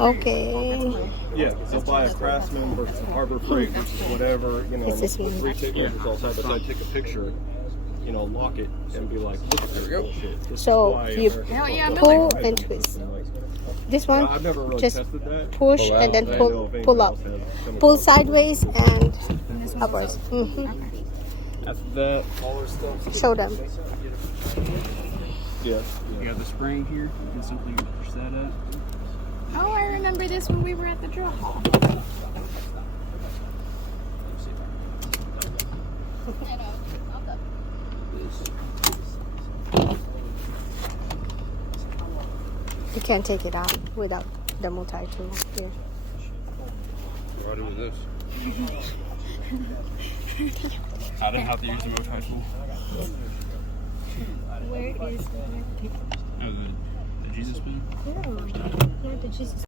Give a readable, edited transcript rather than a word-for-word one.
Okay. Yeah, they'll buy a Craftsman versus Harbor Freight versus whatever, you know, It's this one. 3 tape measures all side by side, take a picture, you know, lock it, and be like, look at this bullshit. This So is why you American pull and twist. This one, I've never really just tested that. push and then pull up. Pull sideways and upwards. After that, Show them. yeah. You got the spring here. You can simply push that up. Oh, I remember this when we were at the drill hall. You can't take it out without the multi-tool here. What do I do with this? I didn't have to use the multi-tool. Where is Oh, the Jesus pen? No, not the Jesus.